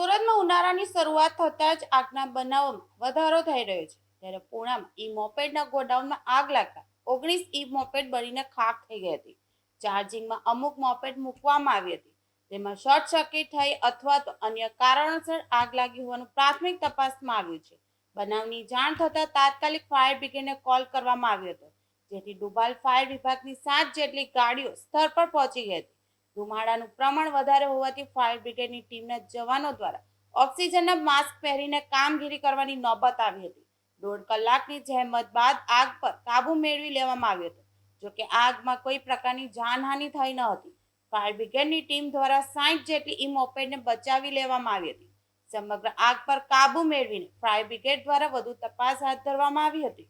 સુરતમાં ઉનાળાની શરૂઆત થતાં જ આગના બનાવોમાં વધારો થઈ રહ્યો છે. ત્યારે પુણામાં ઈ મોપેડના ગોડાઉનમાં આગ લાગતા 19 ઈ મોપેડ બળીને ખાખ થઈ ગઈ હતી. ચાર્જિંગમાં અમુક મોપેડ મૂકવામાં આવી હતી. તેમાં શોર્ટ સર્કિટ થઈ અથવા તો અન્ય કારણોસર આગ લાગી હોવાનું પ્રાથમિક તપાસમાં આવ્યું છે. બનાવની જાણ થતાં તાત્કાલિક ફાયર બ્રિગેડને કોલ કરવામાં આવ્યો હતો, જેથી ડુબાલ ફાયર વિભાગની 7 જેટલી ગાડીઓ સ્થળ પર પહોંચી ગઈ હતી. ધુમાડાનું પ્રમાણ વધારે હોવાથી ફાયર બ્રિગેડની ટીમના જવાનો દ્વારા ઓક્સિજનના માસ્ક પહેરીને કામગીરી કરવાની નોબત આવી હતી. 1.5 કલાકની જહેમત બાદ આગ પર કાબુ મેળવી લેવામાં આવ્યો હતો. જોકે આગમાં કોઈ પ્રકારની જાનહાનિ થઈ ન હતી. ફાયર બ્રિગેડની ટીમ દ્વારા 60 જેટલી ઈ મોપેડને બચાવી લેવામાં આવી હતી. સમગ્ર આગ પર કાબુ મેળવીને ફાયર બ્રિગેડ દ્વારા વધુ તપાસ હાથ ધરવામાં આવી હતી.